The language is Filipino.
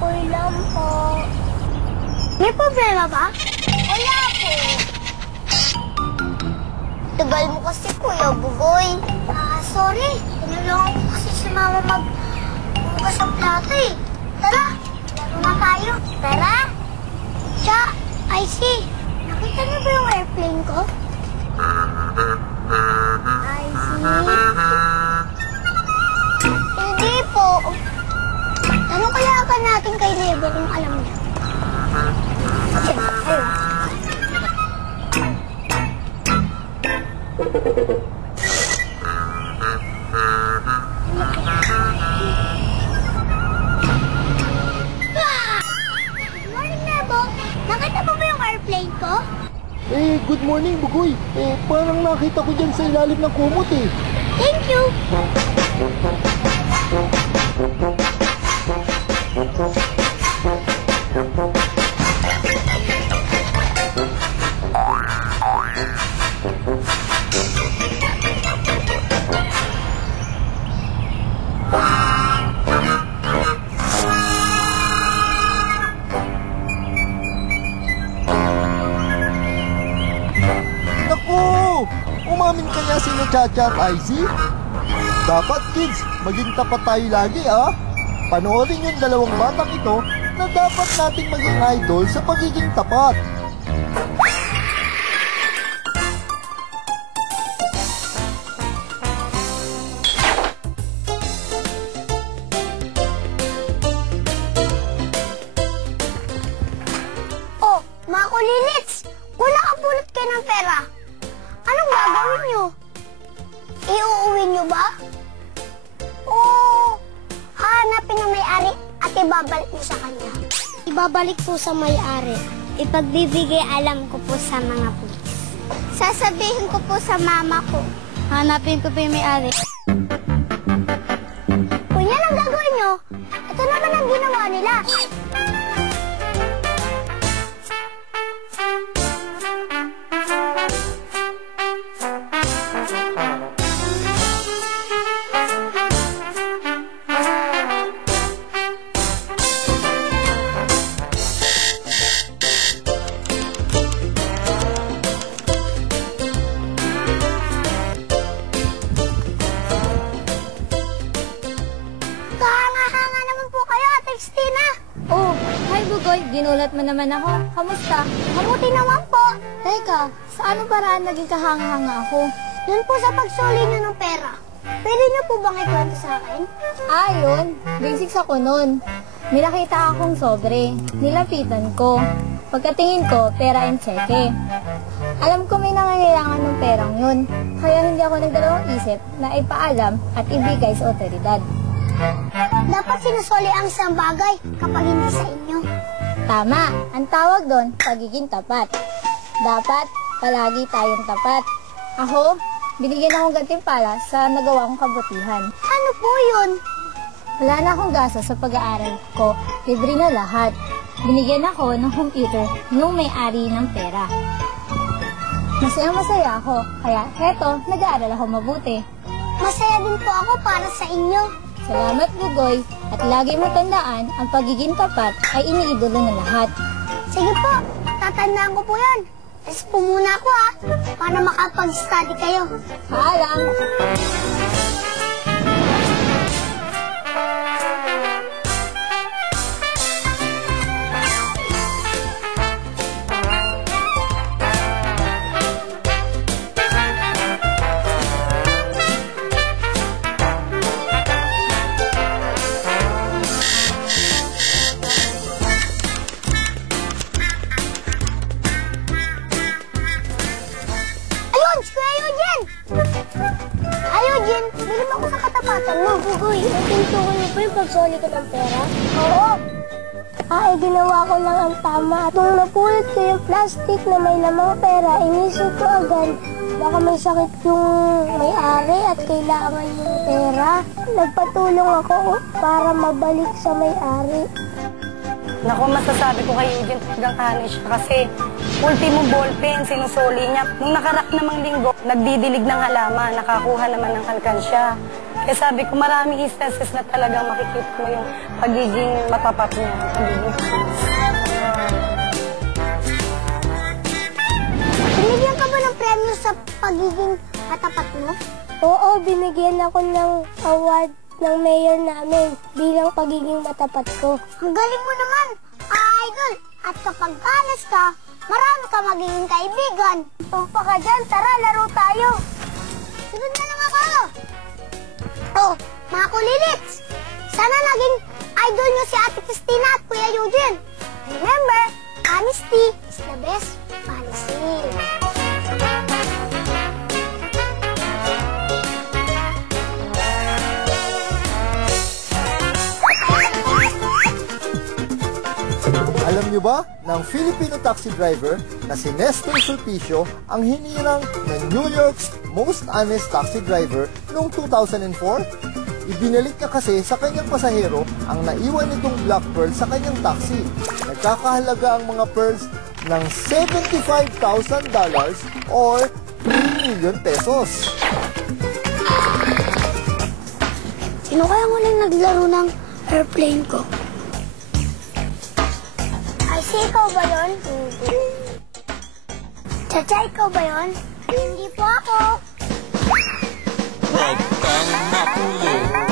Okay lang po. May problema ba? Wala po. Tagal mo kasi, Kuya Bugoy. Sorry. Tinulungan ko kasi si Mama magbukas ang plato eh. Tara, laro na tayo. Tara. Tsa, I see. Nakita niyo ba yung airplane ko? I see. Hindi po. Tanong kaya ka natin kay Nebo kung alam niya. Sige, ayun. Good morning, Nebo. Nakita mo ba yung airplane ko? Good morning, Bugoy. Parang nakita ko dyan sa ilalim ng kumot eh. Thank you. Naku! Umamin kaya sila Chacha at Icy? Dapat kids, maging tapat tayo lagi ah. Panoorin yung dalawang batang ito na dapat nating maging idol sa pagiging tapat. Oh, mga kulilits! Kung nakapulot kayo ng pera, anong gagawin nyo? Iuuwi nyo ba? O hahanapin ng may-ari at ibabalik nyo sa kanya? Ibabalik po sa may-ari. Ipagbibigay alam ko po sa mga pulis. Sasabihin ko po sa mama ko. Hanapin ko po yung may-ari. Kung yan ang gagawin nyo, ito naman ang ginawa nila. Kahanga-hanga naman po kayo, Ate Christina. Oh, hi Bugoy. Ginulat mo naman ako. Kamusta? Mabuti naman po. Teka, sa anong paraan naging kahanga-hanga ako? Yun po sa pagsuli niyo ng pera. Pwede niyo po bang ikwento sa akin? Yun. Basics ako nun. May nakita akong sobre. Nilapitan ko. Pagkatingin ko, pera and cheque. Alam ko may nangangailangan ng perang yun. Kaya hindi ako nagdalawang isip na ipaalam at ibigay sa otoridad. Dapat sinusuli ang isang bagay kapag hindi sa inyo. Tama. Ang tawag doon, pagiging tapat. Dapat palagi tayong tapat. Ako, binigyan akong gantimpala sa nagawa kong kabutihan. Ano po yun? Wala na akong gastos sa pag-aaral ko. Libre na lahat. Binigyan ako ng computer nung may-ari ng pera. Masaya ako. Kaya heto, nag-aaral ako mabuti. Masaya din po ako para sa inyo. Salamat, Bugoy. At lagi mo tandaan, ang pagiging tapat ay iniidolo ng lahat. Sige po, tatandaan ko po yan. Tapos po muna ako para makapag-study kayo. Paalam! Ayun, si Kuya Eugene! Eugene, bilhin mo ako sa katapatan mo. Bugoy, natintukan niyo ba yung pagsoli ko ng pera? Oo. Ginawa ko lang ang tama. At nung napulot ko yung plastic na may lamang pera, inisip ko agad, baka may sakit yung may-ari at kailangan yung pera. Nagpatulong ako para mabalik sa may-ari. Naku, masasabi ko kay Eugene, talagang kanin siya kasi ultimo ballpen, sinusuli niya. Nung nakarap namang linggo, nagdidilig ng halaman, nakakuha naman ng alkansya. Kaya sabi ko, maraming instances na talagang makikita mo yung pagiging matapat niya, pagiging honest. Binigyan ka ba ng premyo sa pagiging matapat mo? Oo, binigyan ako ng award ng mayor namin bilang pagiging matapat ko. Ang galing mo naman, idol! At kapag honest ka, marami ka magiging kaibigan. Tumpa ka dyan, tara, laro tayo. Sunod na lang ako. Oh, mga kulilits! Sana naging idol nyo si Ate Christina at Kuya Eugene. Remember, honesty is the best policy. Alam niyo ba na ang Filipino taxi driver na si Nestor Sulpicio ang hinirang ng New York's Most Honest Taxi Driver noong 2004? Ibinalik niya kasi sa kanyang pasahero ang naiwan nitong black pearl sa kanyang taxi. Nagkakahalaga ang mga pearls ng $75,000 or 3 million pesos. Sino kaya muling naglaro ng airplane ko? Ay, si ikaw ba yun? Hindi. Chacha, ikaw ba yun? Hindi po ako. Huwag kang matulog.